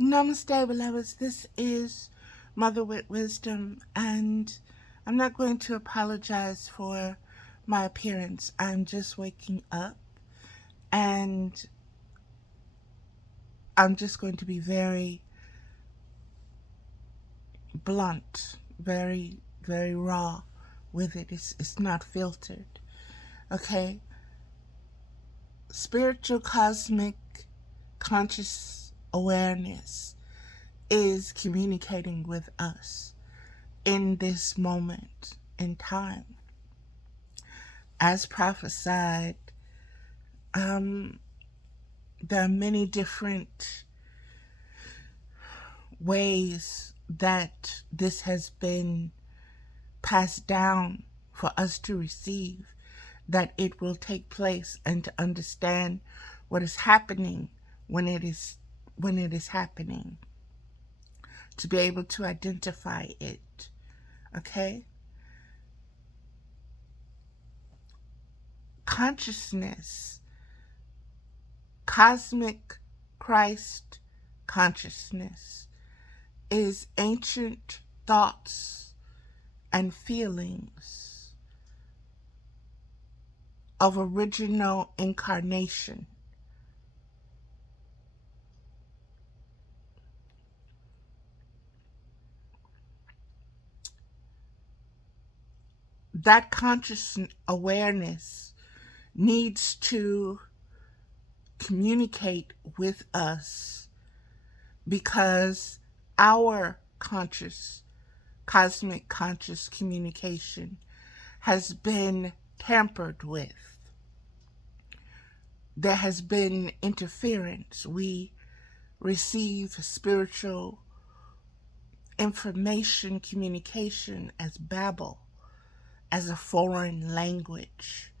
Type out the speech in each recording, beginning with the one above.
Namaste, beloveds. This is Mother with Wisdom, and I'm not going to apologize for my appearance. I'm just waking up, and I'm just going to be very blunt, very raw with it. It's not filtered. Okay? Spiritual cosmic conscious awareness is communicating with us in this moment in time. As prophesied, there are many different ways that this has been passed down for us to receive, that it will take place and to understand what is happening when it is happening, to be able to identify it. Okay? Consciousness, cosmic Christ consciousness, is ancient thoughts and feelings of original incarnation. That conscious awareness needs to communicate with us because our cosmic conscious communication has been tampered with. There has been interference. We receive spiritual information communication as babble, as a foreign language.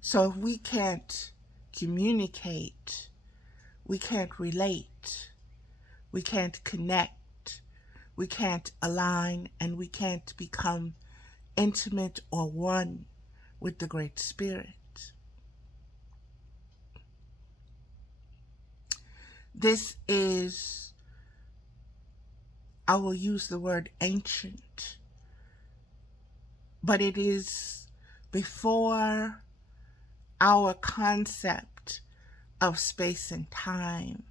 So if we can't communicate, we can't relate, we can't connect, we can't align, and we can't become intimate or one with the Great Spirit. This is, I will use the word ancient, but it is before our concept of space and time.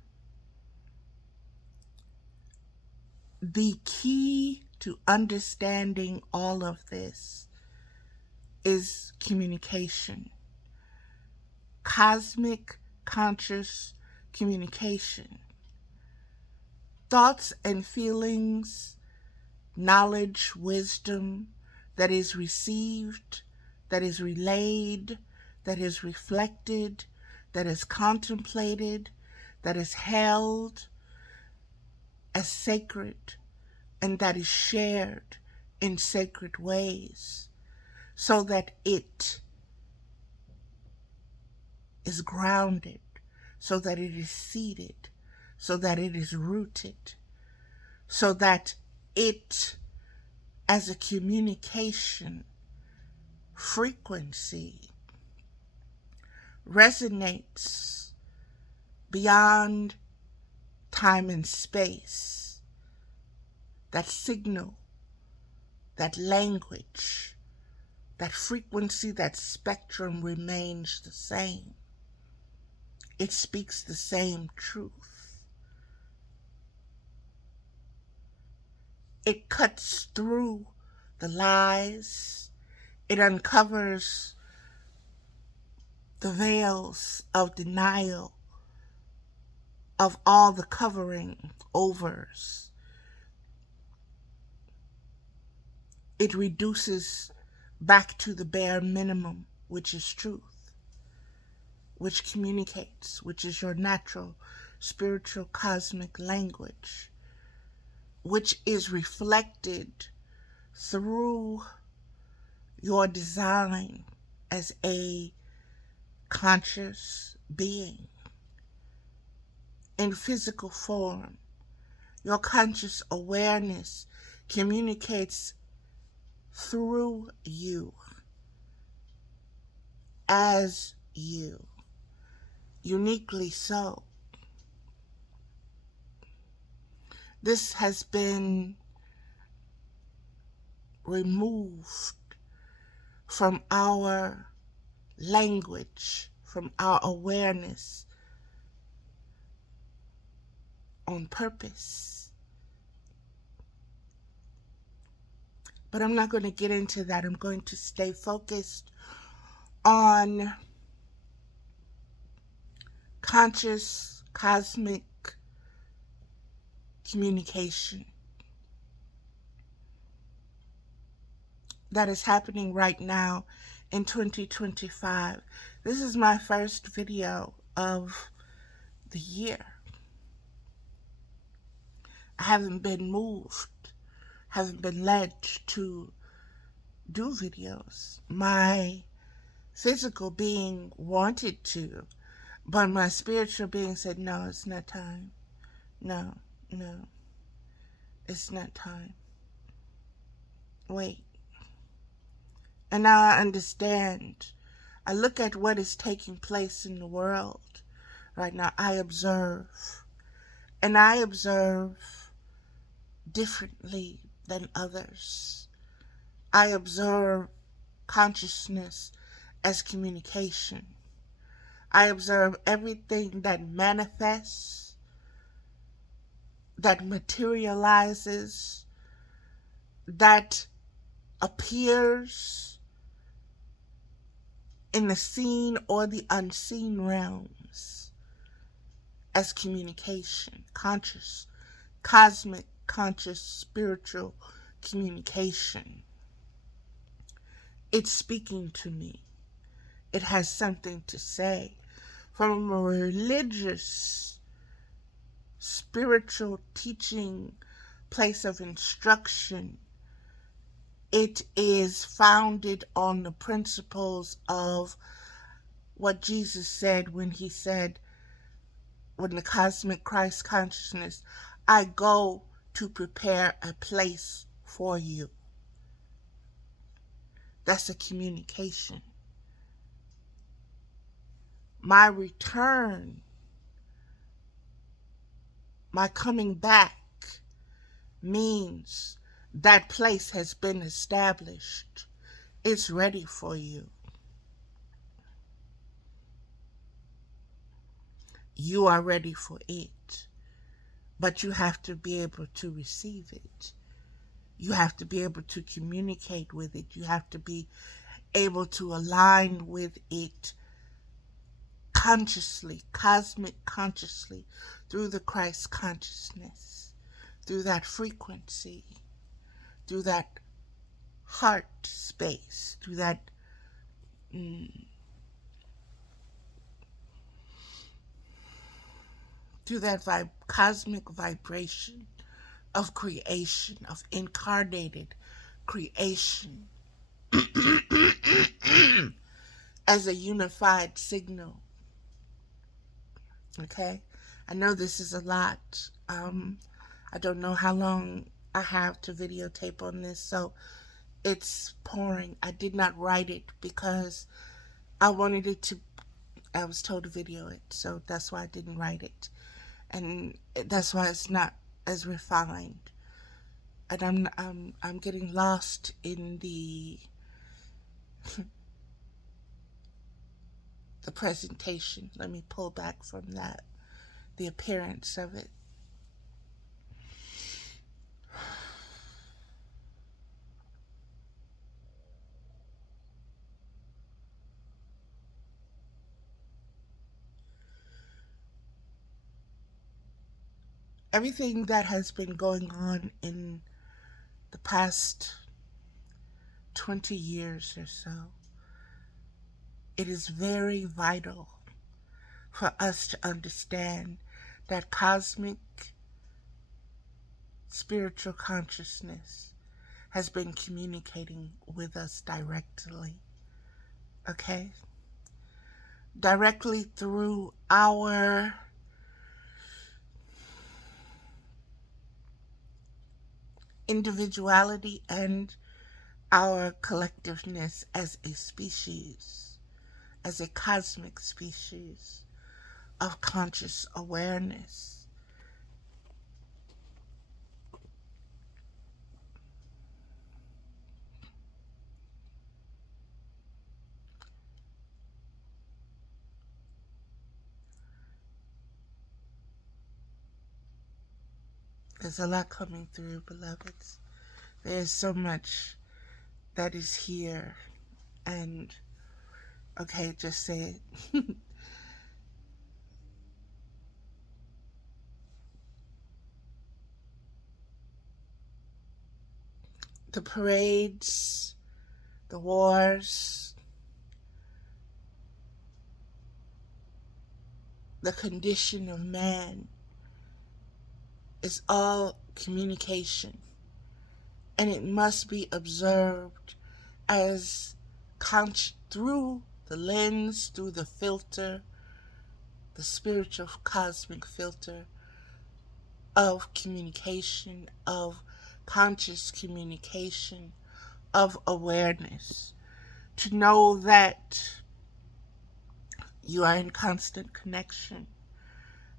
The key to understanding all of this is communication. Cosmic conscious communication. Thoughts and feelings, knowledge, wisdom that is received, that is relayed, that is reflected, that is contemplated, that is held as sacred, and that is shared in sacred ways, so that it is grounded, so that it is seated, so that it is rooted, so that it, as a communication frequency, resonates beyond time and space. That signal, that language, that frequency, that spectrum remains the same. It speaks the same truth. It cuts through the lies. It uncovers the veils of denial, of all the covering overs. It reduces back to the bare minimum, which is truth, which communicates, which is your natural, spiritual, cosmic language, which is reflected through your design as a conscious being in physical form. Your conscious awareness communicates through you, as you, uniquely so. This has been removed from our language, from our awareness on purpose. But I'm not going to get into that. I'm going to stay focused on conscious, cosmic communication that is happening right now in 2025. This is my first video of the year. I haven't been moved, haven't been led to do videos. My physical being wanted to, but my spiritual being said, no, it's not time. No, it's not time. Wait. And now I understand. I look at what is taking place in the world right now. I observe. And I observe differently than others. I observe consciousness as communication. I observe everything that manifests, that materializes, that appears in the seen or the unseen realms as communication, conscious, cosmic, conscious, spiritual communication. It's speaking to me. It has something to say. From a religious, spiritual teaching place of instruction, it is founded on the principles of what Jesus said when he said, when the cosmic Christ consciousness, I go to prepare a place for you. That's a communication. My return, my coming back means that place has been established. It's ready for you. You are ready for it, but you have to be able to receive it. You have to be able to communicate with it. You have to be able to align with it consciously, cosmic consciously, through the Christ consciousness, through that frequency, through that heart space, through that cosmic vibration of creation, of incarnated creation, as a unified signal. Okay? I know this is a lot. I don't know how long I have to videotape on this, so it's pouring. I did not write it because I wanted it to, I was told to video it, so that's why I didn't write it. And that's why it's not as refined. And I'm getting lost in the the presentation. Let me pull back from that, the appearance of it. Everything that has been going on in the past 20 years or so, it is very vital for us to understand that cosmic spiritual consciousness has been communicating with us directly. Okay? Directly through our individuality and our collectiveness as a species, as a cosmic species of conscious awareness. There's a lot coming through, beloveds. There's so much that is here. And, okay, just say it. The parades, the wars, the condition of man is all communication. And it must be observed as through the lens, through the filter, the spiritual cosmic filter of communication, of conscious communication, of awareness. To know that you are in constant connection.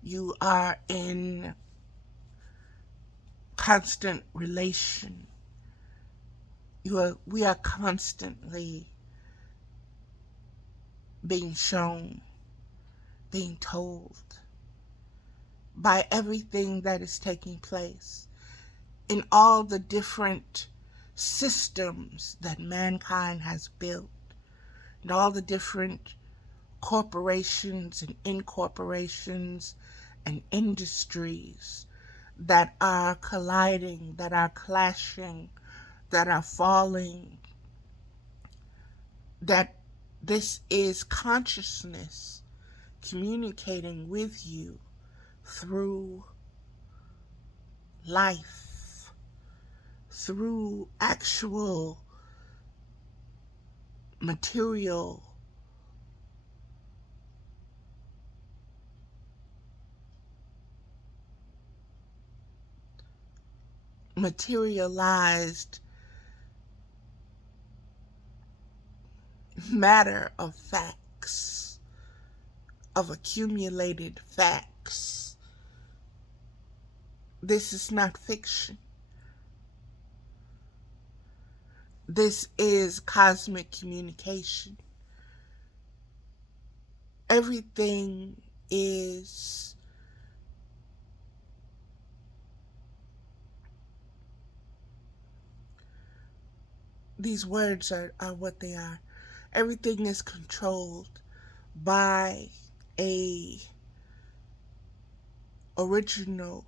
You are in constant relation. We are constantly being shown, being told by everything that is taking place in all the different systems that mankind has built, and all the different corporations and incorporations and industries that are colliding, that are clashing, that are falling, that this is consciousness communicating with you through life, through actual material materialized matter of facts, of accumulated facts. This is not fiction. This is cosmic communication. Everything is these words are what they are. Everything is controlled by a original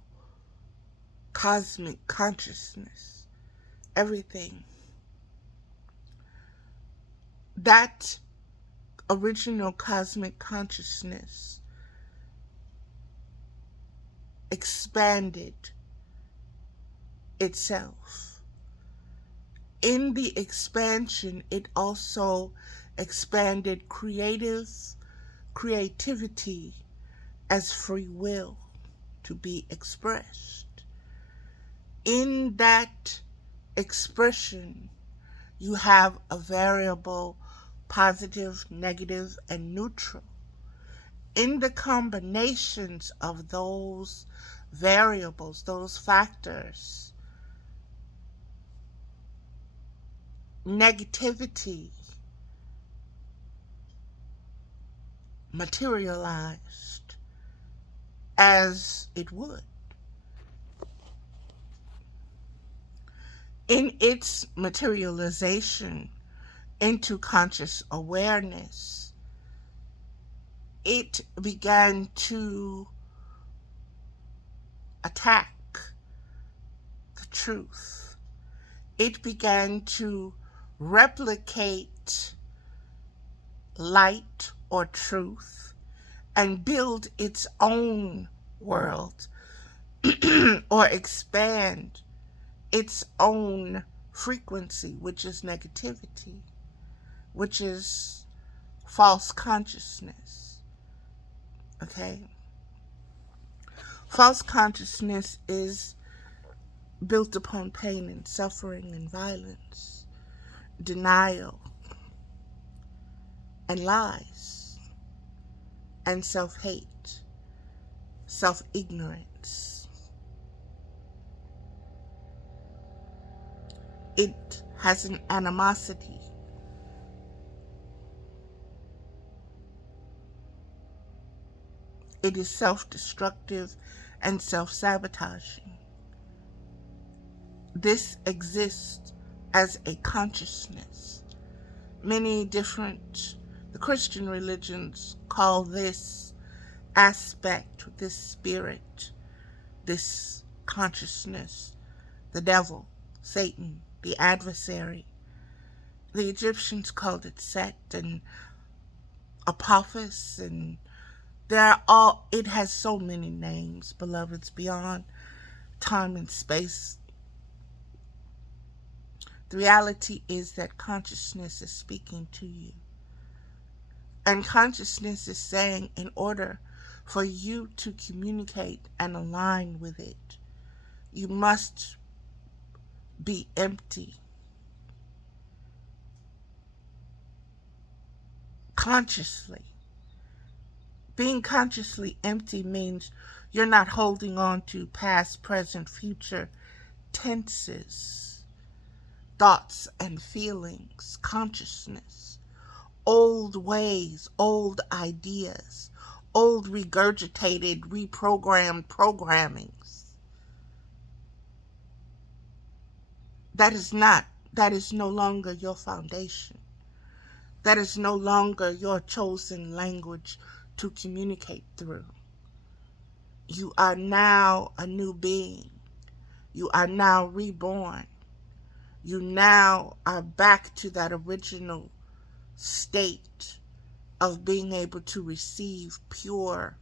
cosmic consciousness. Everything. That original cosmic consciousness expanded itself. In the expansion, it also expanded creativity as free will to be expressed. In that expression, you have a variable, positive, negative, and neutral. In the combinations of those variables, those factors, negativity materialized as it would. In its materialization into conscious awareness, it began to attack the truth. It began to replicate light or truth and build its own world or expand its own frequency, which is negativity, which is false consciousness. Okay? False consciousness is built upon pain and suffering and violence, denial, and lies, and self-hate, self-ignorance. It has an animosity. It is self-destructive and self-sabotaging. This exists as a consciousness. Many different, the Christian religions call this aspect, this spirit, this consciousness, the devil, Satan, the adversary. The Egyptians called it Set and Apophis, and it has so many names, beloveds, beyond time and space. The reality is that consciousness is speaking to you. And consciousness is saying, in order for you to communicate and align with it, you must be empty. Consciously. Being consciously empty means you're not holding on to past, present, future tenses, thoughts and feelings, consciousness, old ways, old ideas, old regurgitated, reprogrammed programmings. That is no longer your foundation. That is no longer your chosen language to communicate through. You are now a new being. You are now reborn. You now are back to that original state of being able to receive pure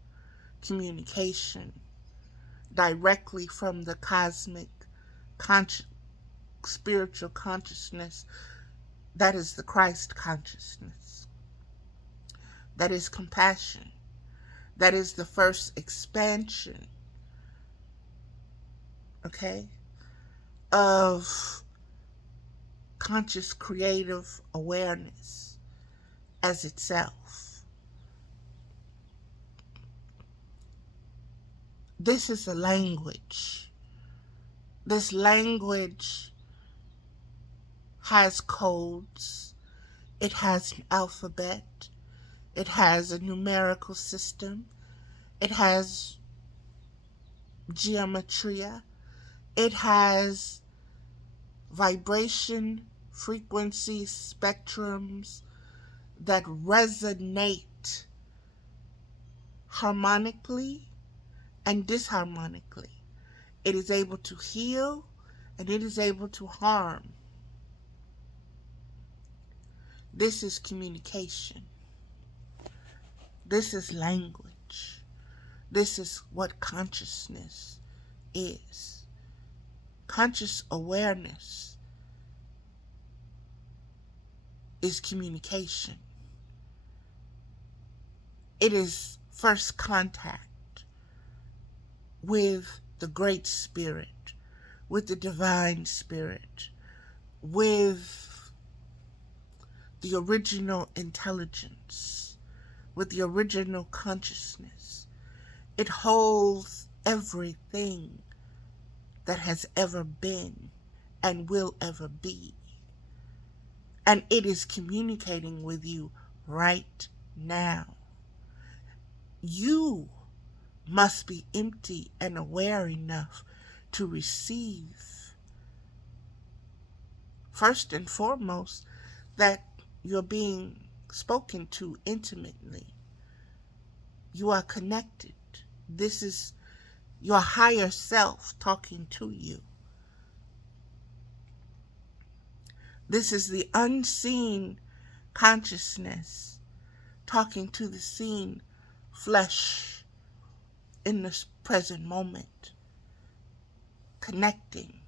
communication directly from the cosmic spiritual consciousness that is the Christ consciousness. That is compassion. That is the first expansion, of conscious creative awareness as itself. This is a language. This language has codes. It has an alphabet. It has a numerical system. It has geometria. It has vibration, frequency, spectrums that resonate harmonically and disharmonically. It is able to heal and it is able to harm. This is communication. This is language. This is what consciousness is. Conscious awareness is communication. It is first contact with the Great Spirit, with the Divine Spirit, with the original intelligence, with the original consciousness. It holds everything that has ever been and will ever be. And it is communicating with you right now. You must be empty and aware enough to receive, first and foremost, that you're being spoken to intimately. You are connected. This is your higher self talking to you. This is the unseen consciousness talking to the seen flesh in this present moment. Connecting,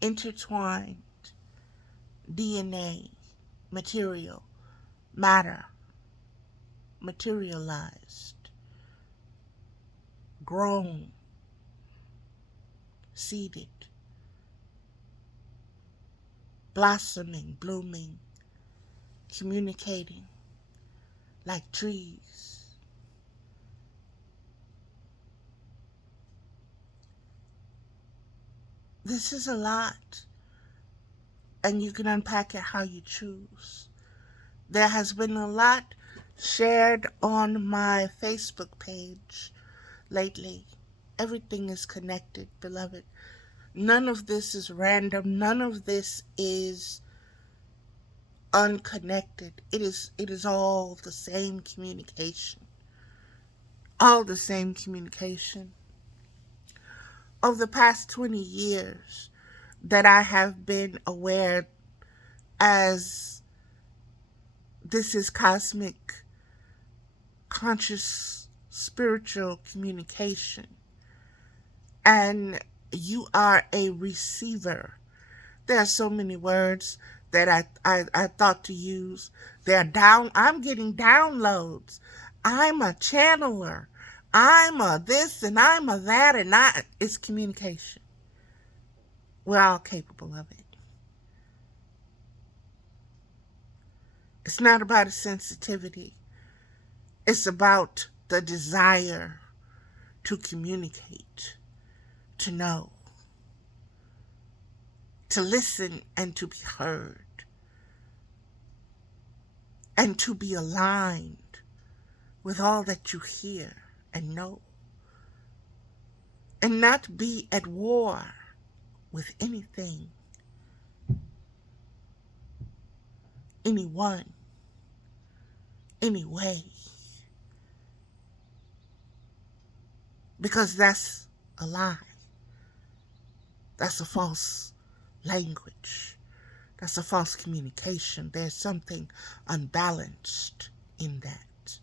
intertwined, DNA, material, matter, materialized, grown, seeded, blossoming, blooming, communicating like trees. This is a lot, and you can unpack it how you choose. There has been a lot shared on my Facebook page lately. Everything is connected, beloved. None of this is random. None of this is unconnected. It is all the same communication. All the same communication. Over the past 20 years that I have been aware as this is cosmic, conscious, spiritual communication, and you are a receiver. There are so many words that I thought to use. I'm getting downloads. I'm a channeler. I'm a this and I'm a that, and it's communication. We're all capable of it. It's not about a sensitivity. It's about the desire to communicate, to know, to listen and to be heard, and to be aligned with all that you hear and know, and not be at war with anything, anyone, any way. Because that's a lie. That's a false language. That's a false communication. There's something unbalanced in that.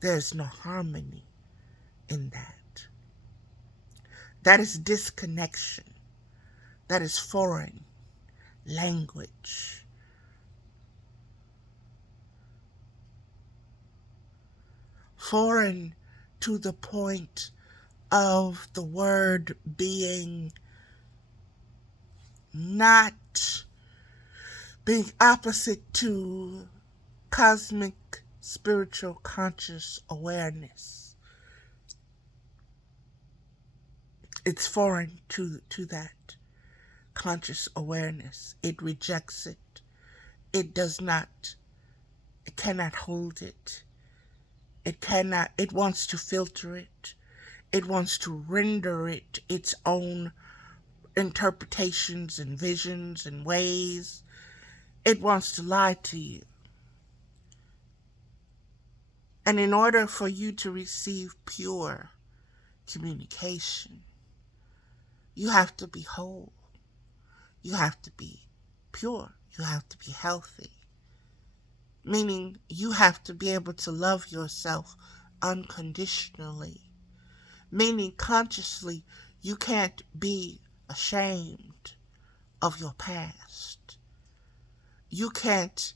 There's no harmony in that. That is disconnection. That is foreign language. Foreign to the point of the word being not being opposite to cosmic, spiritual, conscious awareness. It's foreign to that conscious awareness. It rejects it. It cannot hold it. It wants to filter it. It wants to render it its own interpretations and visions and ways. It wants to lie to you. And in order for you to receive pure communication, you have to be whole. You have to be pure. You have to be healthy. Meaning you have to be able to love yourself unconditionally. Meaning consciously, you can't be ashamed of your past. You can't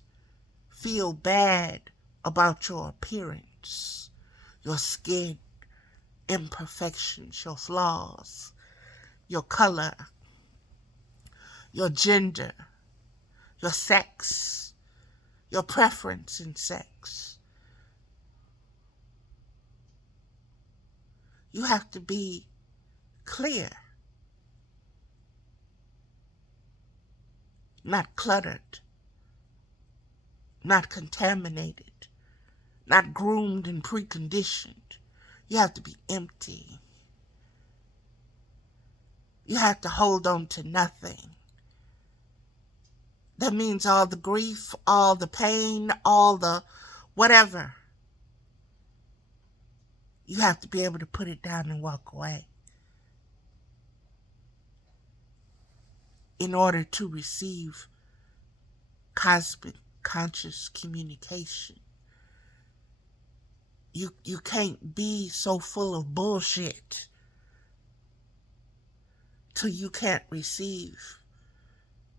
feel bad about your appearance, your skin imperfections, your flaws, your color, your gender, your sex, your preference in sex. You have to be clear, not cluttered, not contaminated, not groomed and preconditioned. You have to be empty. You have to hold on to nothing. That means all the grief, all the pain, all the whatever. You have to be able to put it down and walk away in order to receive cosmic conscious communication. You can't be so full of bullshit till you can't receive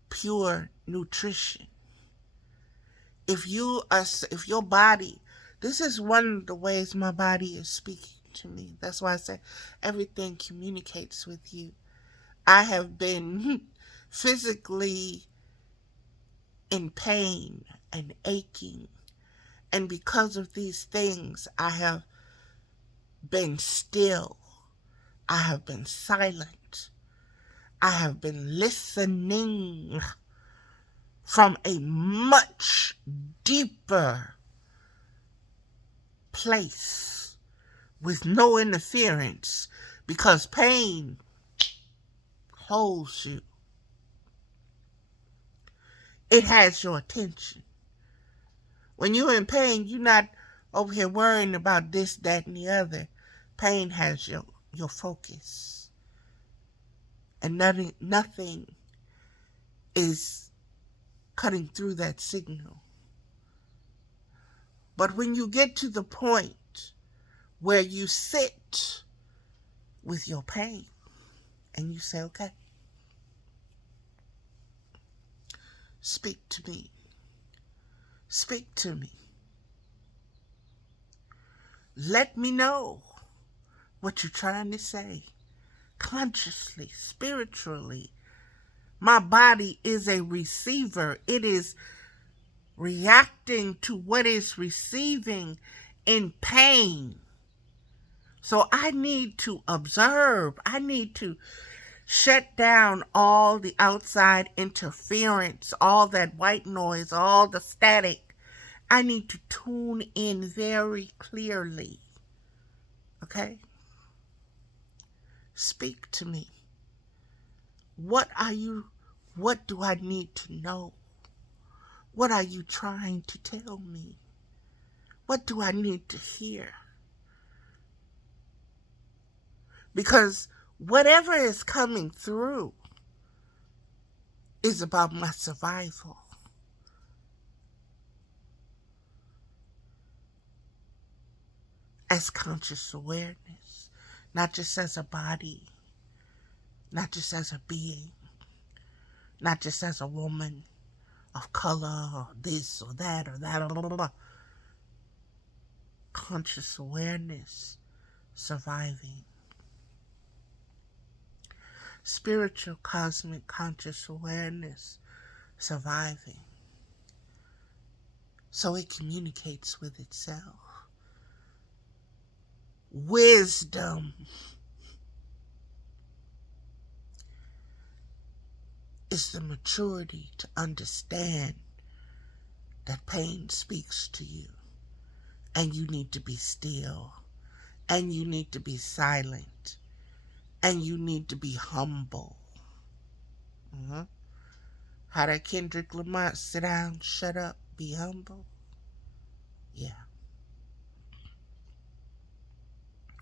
pure nutrition. If your body, this is one of the ways my body is speaking to me. That's why I say everything communicates with you. I have been physically in pain and aching, and because of these things, I have been still. I have been silent. I have been listening from a much deeper place with no interference, because pain holds you. It has your attention. When you're in pain, you're not over here worrying about this, that, and the other. Pain has your focus. And nothing is cutting through that signal. But when you get to the point where you sit with your pain and you say, okay, speak to me. Speak to me. Let me know what you're trying to say. Consciously, spiritually. My body is a receiver. It is reacting to what it's receiving in pain. So I need to observe. I need to shut down all the outside interference, all that white noise, all the static. I need to tune in very clearly. Okay? Speak to me. What do I need to know? What are you trying to tell me? What do I need to hear? Because whatever is coming through is about my survival. As conscious awareness, not just as a body, not just as a being, not just as a woman of color or this or that or that. Blah, blah, blah. Conscious awareness, surviving. Spiritual cosmic conscious awareness, surviving. So it communicates with itself. Wisdom is the maturity to understand that pain speaks to you, and you need to be still, and you need to be silent, and you need to be humble. How did Kendrick Lamar sit down, shut up, be humble? Yeah.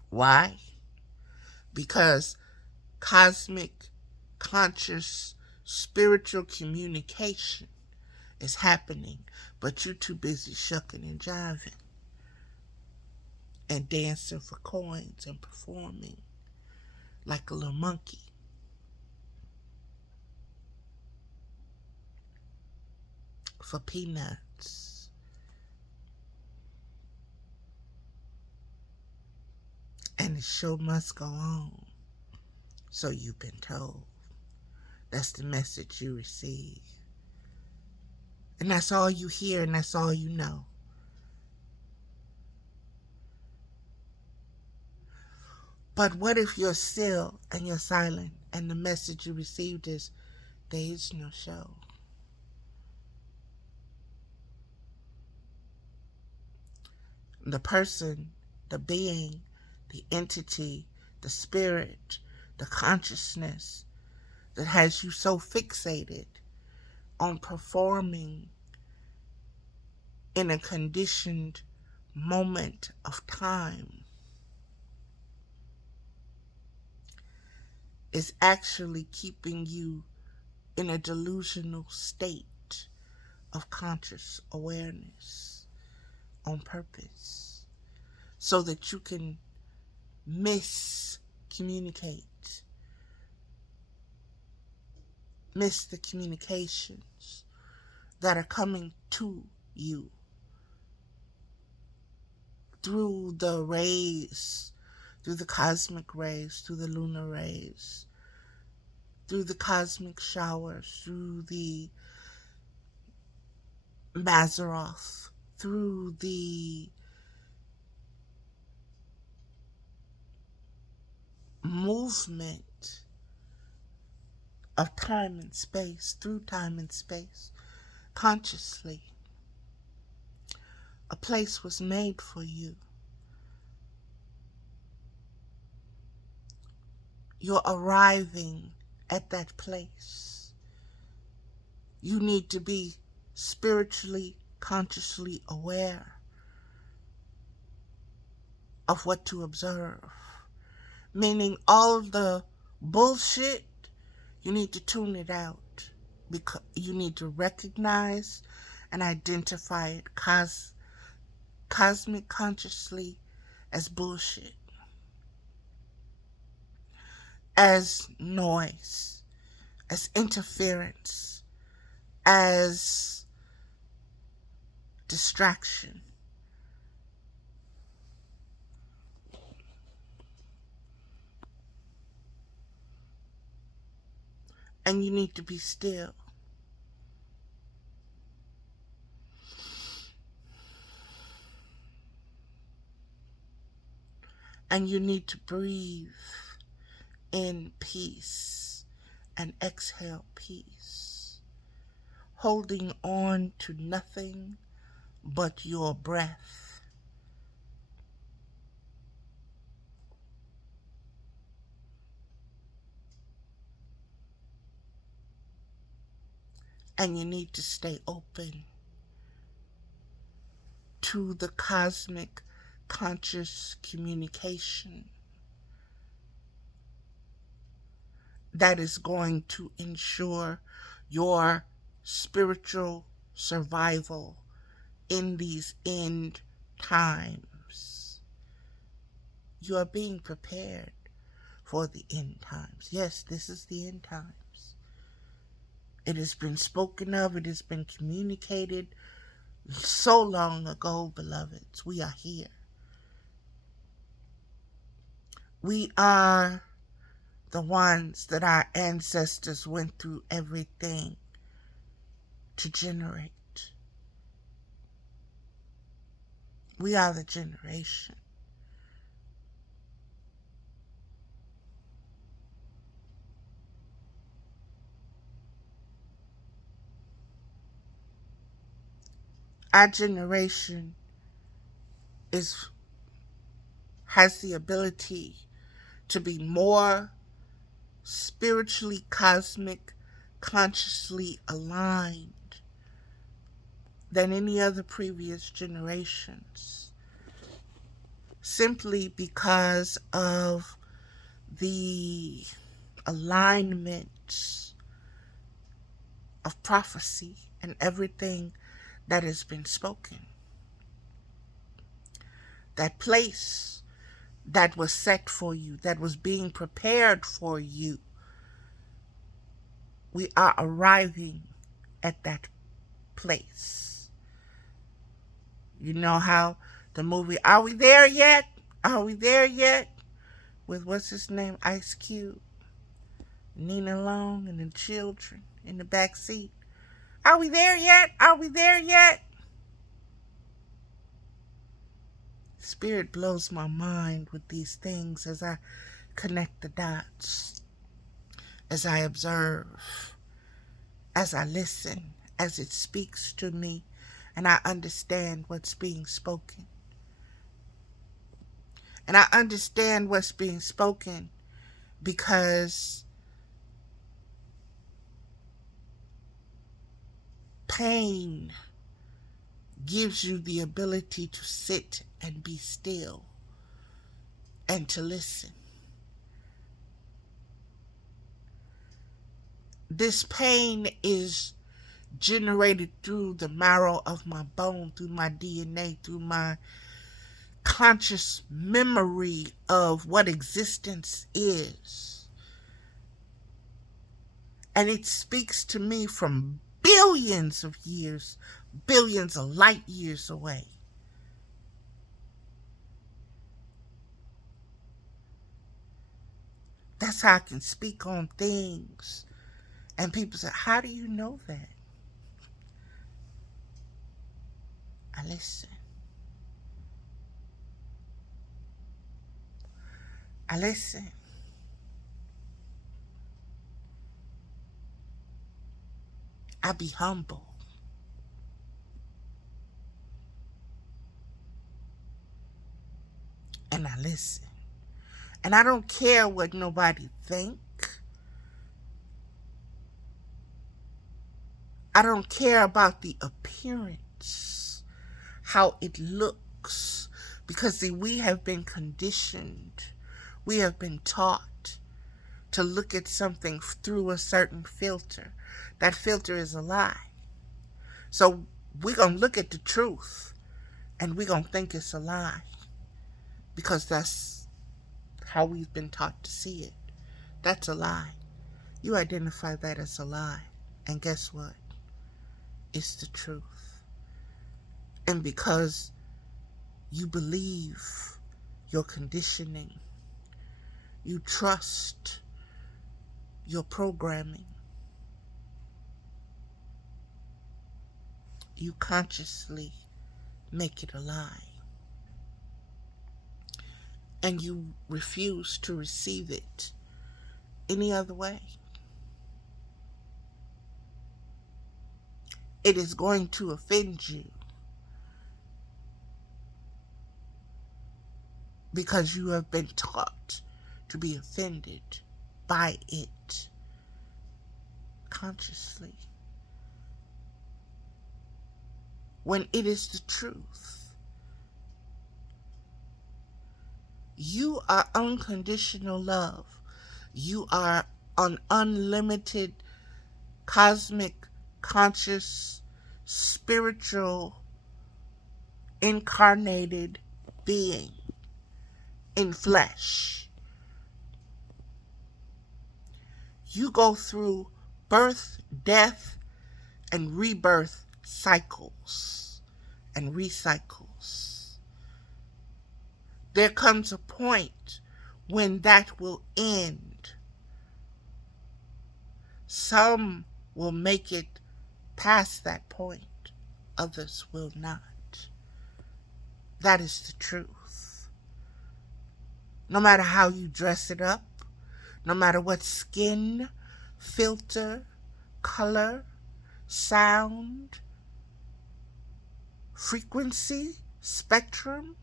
Why? Because cosmic, conscious, spiritual communication is happening, but you're too busy shucking and jiving and dancing for coins and performing like a little monkey. For peanuts. And the show must go on. So you've been told. That's the message you receive. And that's all you hear, and that's all you know. But what if you're still and you're silent, and the message you received is, there is no show? The person, the being, the entity, the spirit, the consciousness that has you so fixated on performing in a conditioned moment of time is actually keeping you in a delusional state of conscious awareness on purpose, so that you can miscommunicate, miss the communications that are coming to you through the rays, through the cosmic rays, through the lunar rays, through the cosmic showers, through the Mazaroth, through the movement of time and space, through time and space, consciously. A place was made for you. You're arriving at that place. You need to be spiritually, consciously aware of what to observe. Meaning all the bullshit, you need to tune it out. Because you need to recognize and identify it cosmic consciously as bullshit, as noise, as interference, as distraction. And you need to be still. And you need to breathe in peace and exhale peace, holding on to nothing but your breath. And you need to stay open to the cosmic conscious communication that is going to ensure your spiritual survival in these end times. You are being prepared for the end times. Yes, this is the end times. It has been spoken of, it has been communicated so long ago, beloveds. We are here. We are the ones that our ancestors went through everything to generate. We are the generation. Our generation has the ability to be more spiritually cosmic, consciously aligned than any other previous generations, simply because of the alignment of prophecy and everything that has been spoken. That place that was set for you, that was being prepared for you, we are arriving at that place. You know how the movie Are We There Yet? Are We There Yet? With what's his name? Ice Cube, Nina Long, and the children in the back seat. Are we there yet? Are we there yet? Spirit blows my mind with these things as I connect the dots, as I observe, as I listen, as it speaks to me, and I understand what's being spoken. And I understand what's being spoken because pain gives you the ability to sit and be still and to listen. This pain is generated through the marrow of my bone, through my DNA, through my conscious memory of what existence is. And it speaks to me from billions of years, billions of light years away. That's how I can speak on things. And people say, how do you know that? I listen. I listen. I be humble. And I listen. And I don't care what nobody think. I don't care about the appearance, how it looks, because see, we have been conditioned, we have been taught to look at something through a certain filter. That filter is a lie. So we're going to look at the truth and we're going to think it's a lie because that's how we've been taught to see it. That's a lie. You identify that as a lie. And guess what? It's the truth. And because you believe your conditioning, you trust your programming, you consciously make it a lie. And you refuse to receive it any other way. It is going to offend you because you have been taught to be offended by it consciously. When it is the truth. You are unconditional love. You are an unlimited, cosmic, conscious, spiritual, incarnated being in flesh. You go through birth, death, and rebirth cycles and recycles. There comes a point when that will end. Some will make it past that point, others will not. That is the truth. No matter how you dress it up, no matter what skin, filter, color, sound, frequency, spectrum,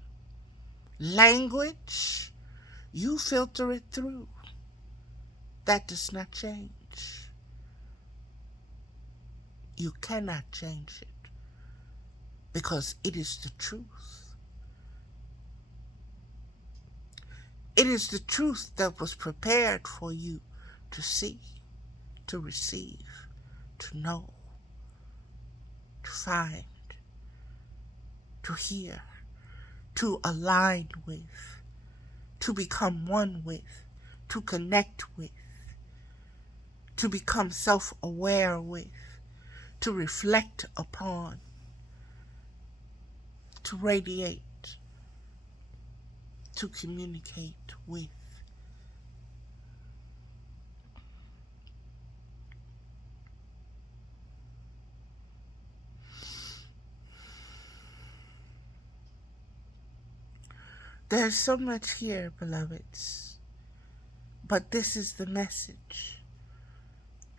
language, you filter it through. That does not change. You cannot change it because it is the truth. It is the truth that was prepared for you to see, to receive, to know, to find, to hear, to align with, to become one with, to connect with, to become self-aware with, to reflect upon, to radiate, to communicate with. There's so much here, beloveds, but this is the message.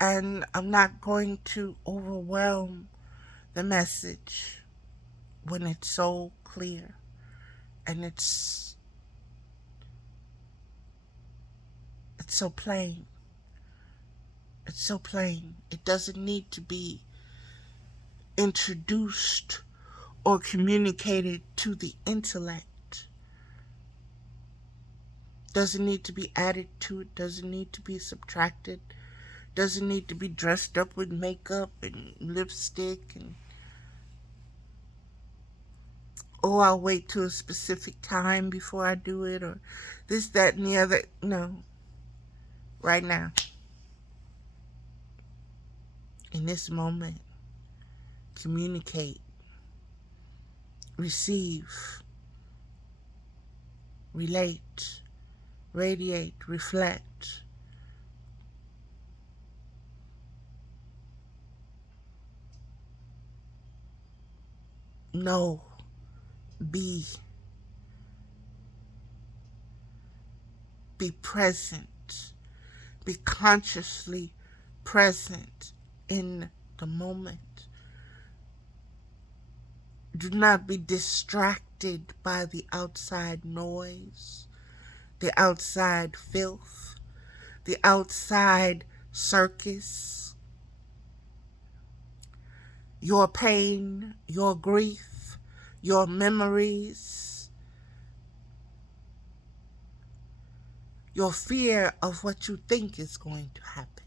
And I'm not going to overwhelm the message when it's so clear and it's so plain. It's so plain. It doesn't need to be introduced or communicated to the intellect. Doesn't need to be added to it. Doesn't need to be subtracted. Doesn't need to be dressed up with makeup and lipstick and I'll wait till a specific time before I do it, or this, that, and the other. No. Right now. In this moment. Communicate. Receive. Relate. Radiate. Reflect. Know. Be present. Be consciously present in the moment. Do not be distracted by the outside noise, the outside filth, the outside circus. your pain, your grief, your memories, your fear of what you think is going to happen.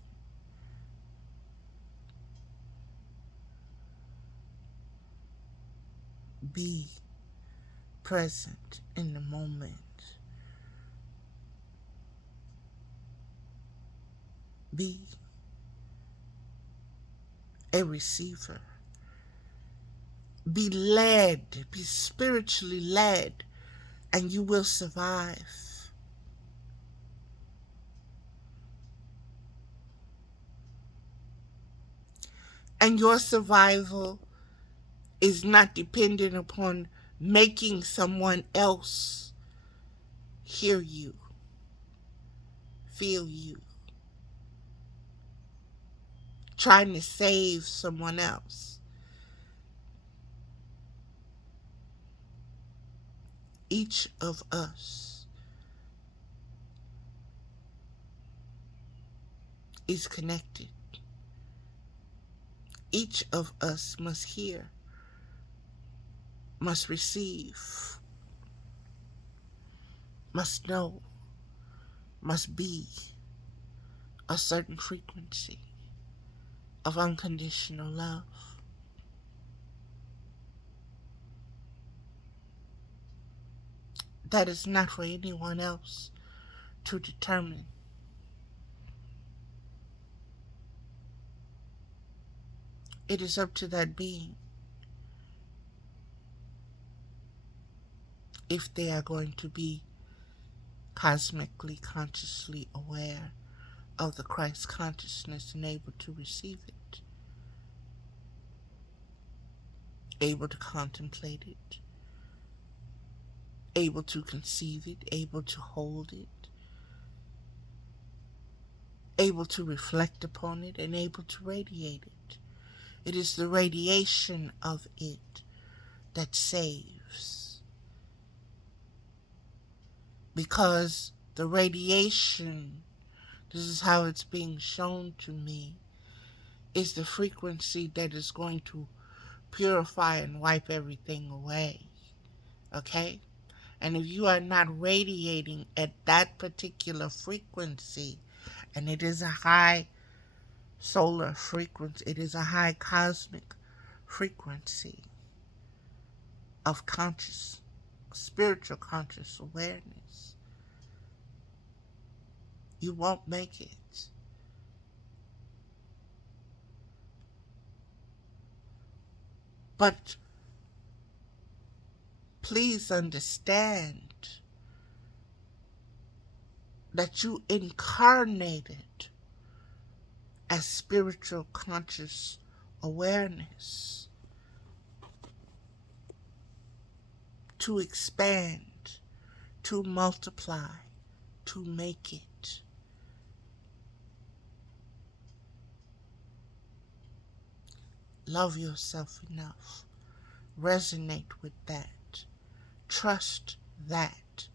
Be present in the moment. Be a receiver. Be led, be spiritually led, and you will survive. And your survival is not dependent upon making someone else hear you, feel you, trying to save someone else. Each of us is connected. Each of us must hear, must receive, must know, must be a certain frequency of unconditional love. That is not for anyone else to determine. It is up to that being if they are going to be cosmically, consciously aware of the Christ consciousness and able to receive it, able to contemplate it, able to conceive it, able to hold it, able to reflect upon it, and able to radiate it. It is the radiation of it that saves. Because the radiation, this is how it's being shown to me, is the frequency that is going to purify and wipe everything away. Okay? And if you are not radiating at that particular frequency, and it is a high solar frequency, it is a high cosmic frequency of conscious, spiritual conscious awareness, you won't make it. But please understand that you incarnated as spiritual conscious awareness to expand, to multiply, to make it. Love yourself enough. Resonate with that. Trust that.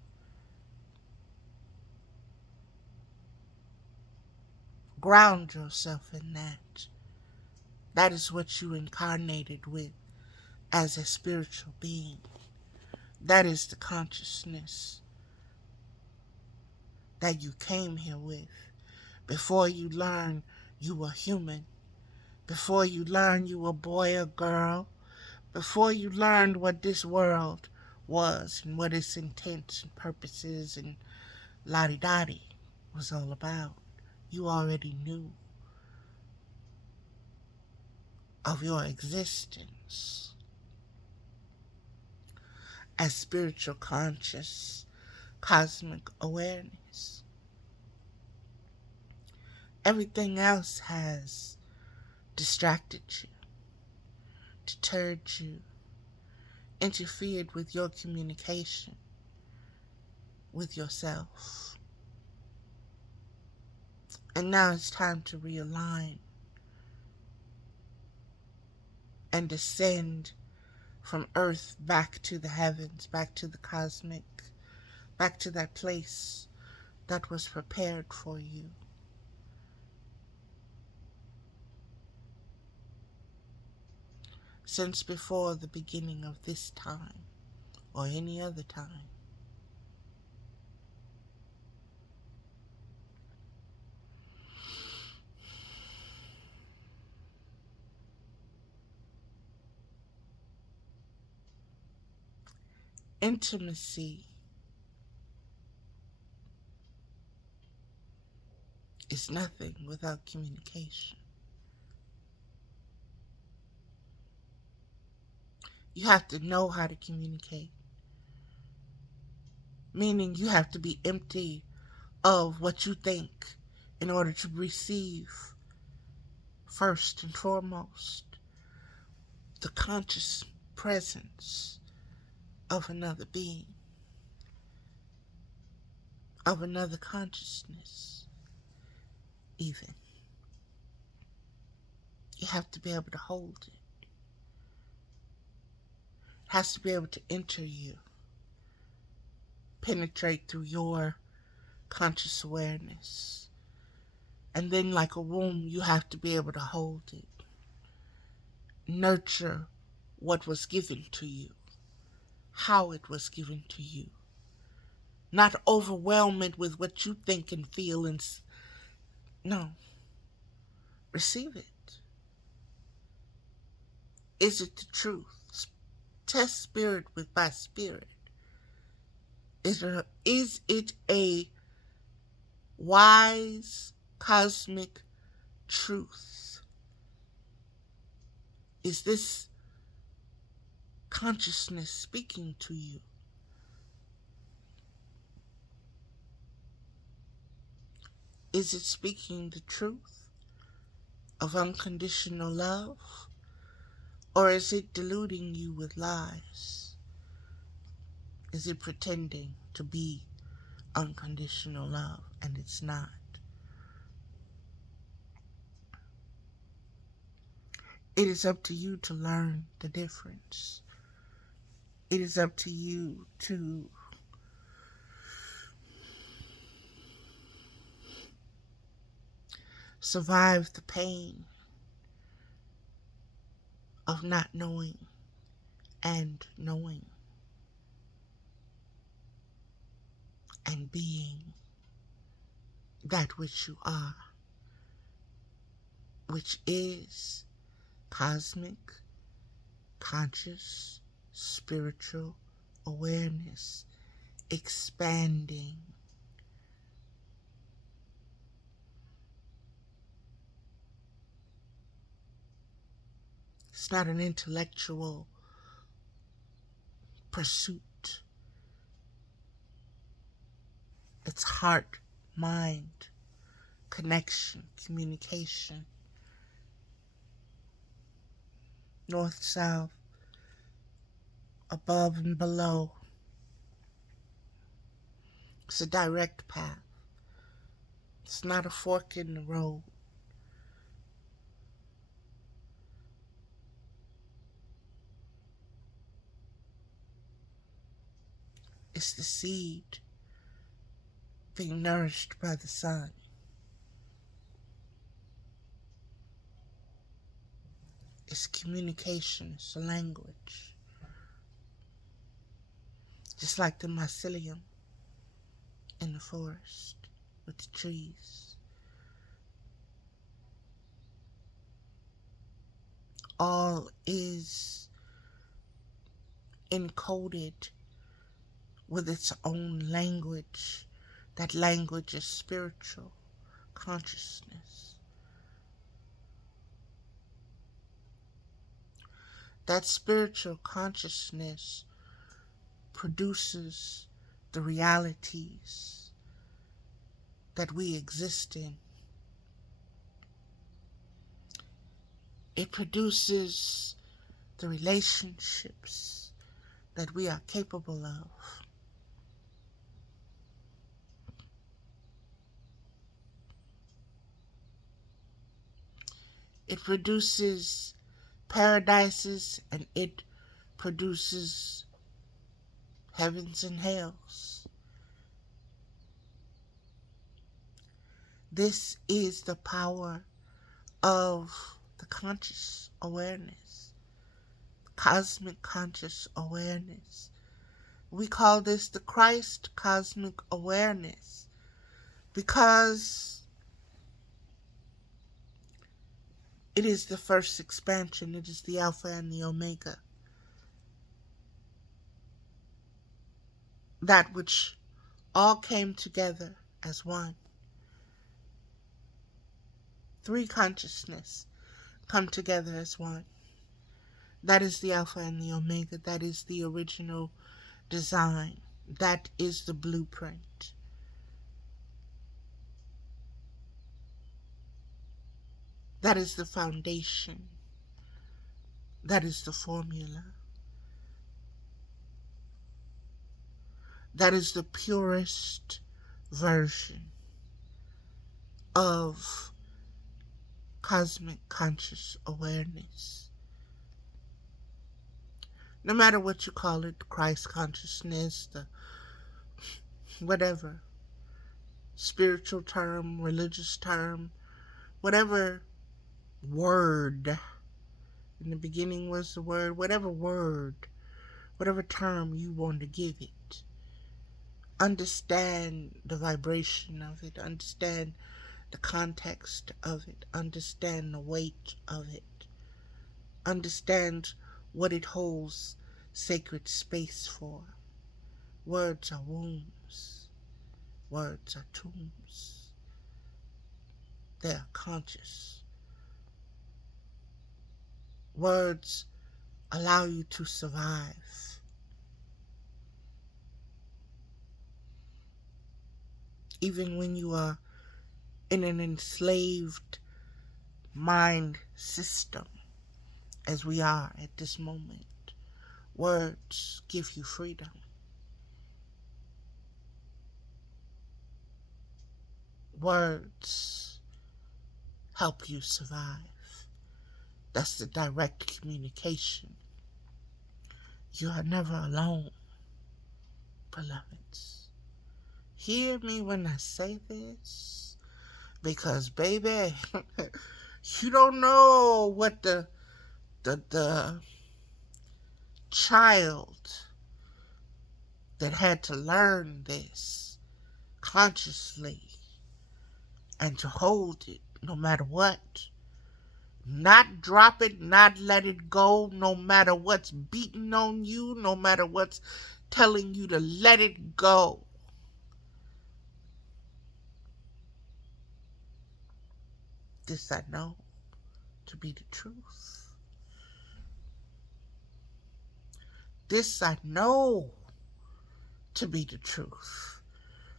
Ground yourself in that. That is what you incarnated with as a spiritual being. That is the consciousness that you came here with. Before you learn you were human. Before you learn you were a boy or girl. Before you learned what this world was and what its intents and purposes and la-di-da-di was all about. You already knew of your existence as spiritual conscious cosmic awareness. Everything else has distracted you, deterred you, interfered with your communication with yourself. And now it's time to realign and descend from earth back to the heavens, back to the cosmic, back to that place that was prepared for you. since before the beginning of this time or any other time. Intimacy is nothing without communication. You have to know how to communicate, meaning you have to be empty of what you think in order to receive, first and foremost, the conscious presence of another being, of another consciousness, even. You have to be able to hold it. It has to be able to enter you, penetrate through your conscious awareness. And then, like a womb, you have to be able to hold it, nurture what was given to you, how it was given to you. Not overwhelm it with what you think and feel no. Receive it. Is it the truth? Test spirit by spirit. Is it a wise cosmic truth? Is this consciousness speaking to you? Is it speaking the truth of unconditional love? Or is it deluding you with lies? Is it pretending to be unconditional love and it's not? It is up to you to learn the difference. It is up to you to survive the pain of not knowing and knowing and being that which you are, which is cosmic, conscious, spiritual awareness, expanding. It's not an intellectual pursuit. It's heart, mind, connection, communication. North, south, above and below. It's a direct path. It's not a fork in the road. It's the seed being nourished by the sun. It's communication, it's a language. Just like the mycelium in the forest with the trees. All is encoded with its own language. That language is spiritual consciousness. That spiritual consciousness produces the realities that we exist in. It produces the relationships that we are capable of. It produces paradises and it produces heavens and hells. This is the power of the conscious awareness. cosmic conscious awareness. We call this the Christ cosmic awareness because it is the first expansion. It is the Alpha and the Omega. That which all came together as one. Three consciousness come together as one. That is the Alpha and the Omega. That is the original design. That is the blueprint. That is the foundation. That is the formula. That is the purest version of cosmic conscious awareness. No matter what you call it, Christ consciousness, the whatever, spiritual term, religious term, whatever word, in the beginning was the word, whatever word, whatever term you want to give it. Understand the vibration of it, understand the context of it, understand the weight of it, understand what it holds sacred space for. Words are wombs, words are tombs, they are conscious. Words allow you to survive. Even when you are in an enslaved mind system, as we are at this moment, words give you freedom. Words help you survive. That's the direct communication. You are never alone, beloveds. Hear me when I say this, because baby, you don't know what the child that had to learn this consciously and to hold it no matter what. Not drop it, not let it go, no matter what's beating on you, no matter what's telling you to let it go. This I know to be the truth. This I know to be the truth.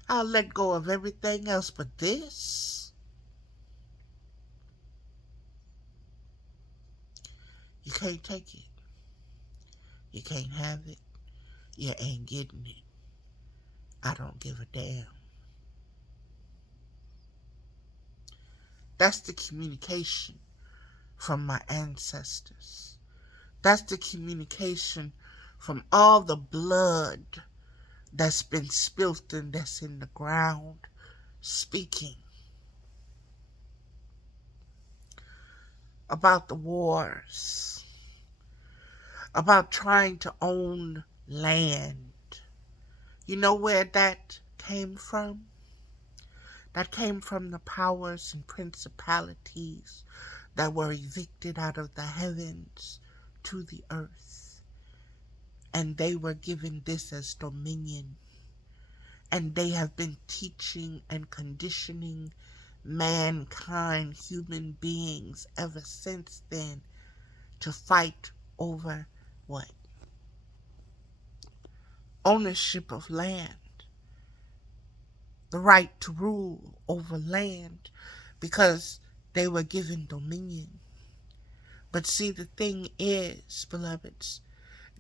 I'll let go of everything else but this. You can't take it. You can't have it. You ain't getting it. I don't give a damn. That's the communication from my ancestors. That's the communication from all the blood that's been spilt and that's in the ground, speaking about the wars, about trying to own land. You know where that came from? That came from the powers and principalities that were evicted out of the heavens to the earth. And they were given this as dominion. And they have been teaching and conditioning mankind, human beings, ever since then to fight over what? Ownership of land. The right to rule over land because they were given dominion. But see, the thing is, beloveds,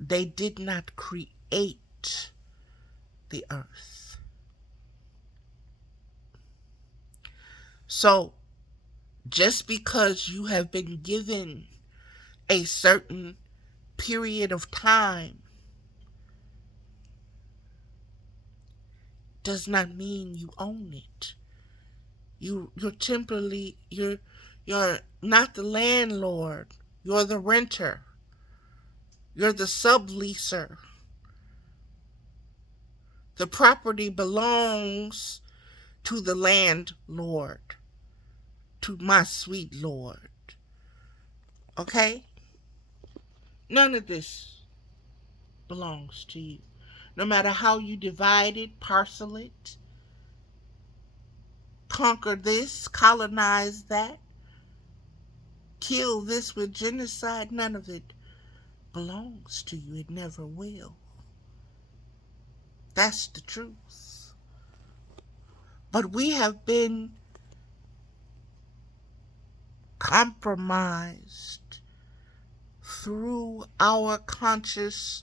they did not create the earth. So, just because you have been given a certain period of time does not mean you own it. You're temporarily, you're not the landlord. You're the renter. You're the subleaser. The property belongs to the landlord, to my sweet Lord. Okay? None of this belongs to you. No matter how you divide it, parcel it, conquer this, colonize that, kill this with genocide, none of it belongs to you. It never will. That's the truth. But we have been compromised through our conscious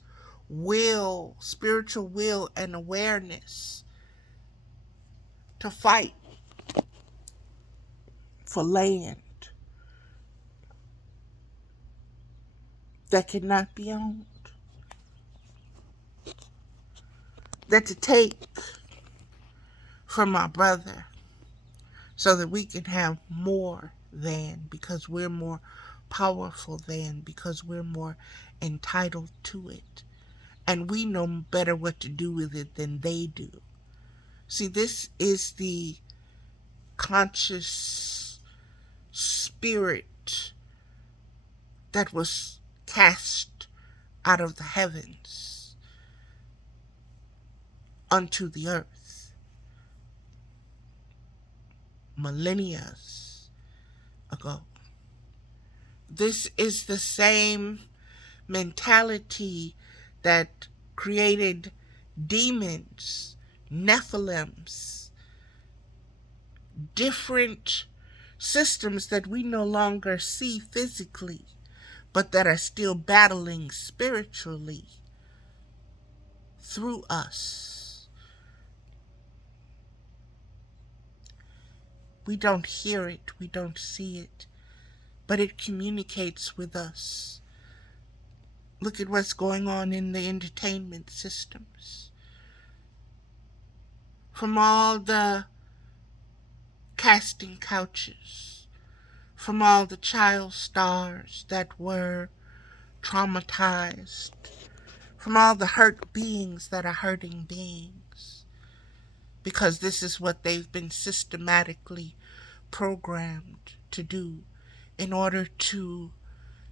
will, spiritual will, and awareness to fight for land that cannot be owned, that to take from our brother so that we can have more than, because we're more powerful than, because we're more entitled to it. And we know better what to do with it than they do. See, this is the conscious spirit that was cast out of the heavens unto the earth millennia ago. This is the same mentality that created demons, Nephilims, different systems that we no longer see physically, but that are still battling spiritually through us. We don't hear it, we don't see it, but it communicates with us. Look at what's going on in the entertainment systems. From all the casting couches, from all the child stars that were traumatized, from all the hurt beings that are hurting beings, because this is what they've been systematically programmed to do in order to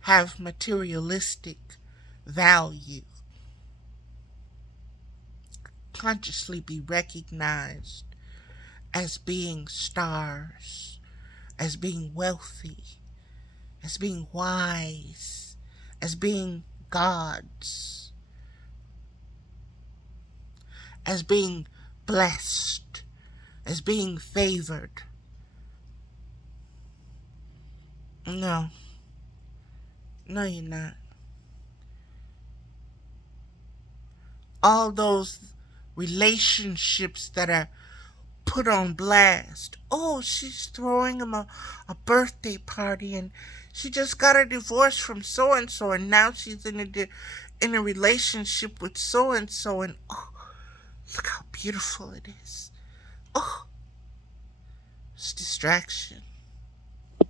have materialistic value, consciously be recognized as being stars, as being wealthy, as being wise, as being gods, as being blessed, as being favored. No, you're not. All those relationships that are put on blast. Oh, she's throwing him a birthday party, and she just got a divorce from so-and-so, and now she's in a relationship with so-and-so, and oh, look how beautiful it is. Oh, it's distraction.